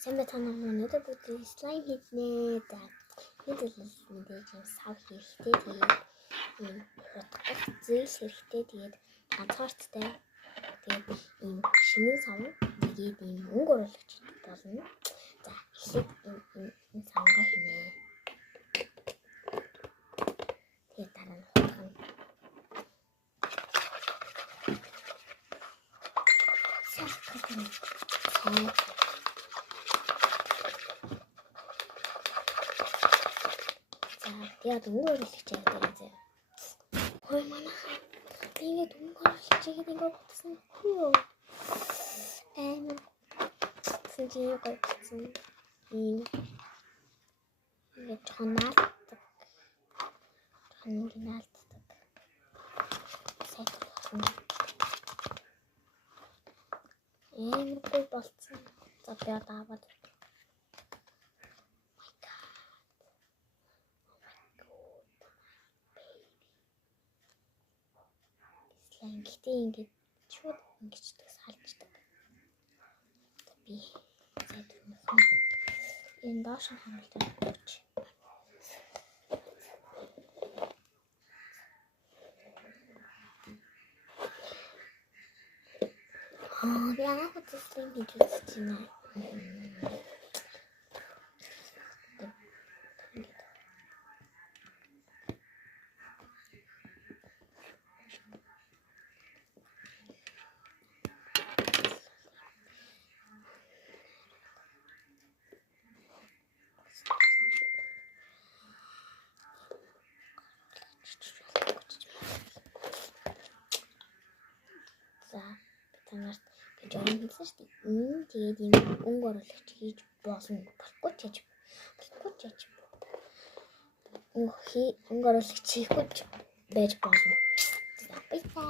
Сайн байна уу? Өнөөдөр бүгд слайм хийднэ. За хэдүүлээс мэдээж юм сав хэрэгтэй. Тэгээд ийм хутгах зээл хэрэгтэй. Тэгээд ганцаардтай. Тэгээд ийм шинийн сав. Тэгээд ийм өнгө оруулагч болно. За эхлээд энэ савгаа хийнэ. Тэгээд дараа нь хутгах. Яг өнгө оруулагч яадаг зэ. Хой манайха. Тэгээд өнгө оруулагчийг ингээд бодсон юу? Сэнжээ гойцсон. Ингээд чонаалдаг. Чонаалдаг. Сайхан. Гой болцсон. За би аваад. Гэхдээ ингээд шууд ингэждэг салждаг. Би зэт өнөх. Энэ доош хамгаалтай өгч. Яа хөтөлсөн гэж үзчихнэ. За танарт гэж орон хэлсэн шүү дээ. Тэгээд ийм өнгө оруулагч хийж болно. Болохгүй ч яаж. Өнгө оруулагч хийхгүй байж болно. За баярлалаа.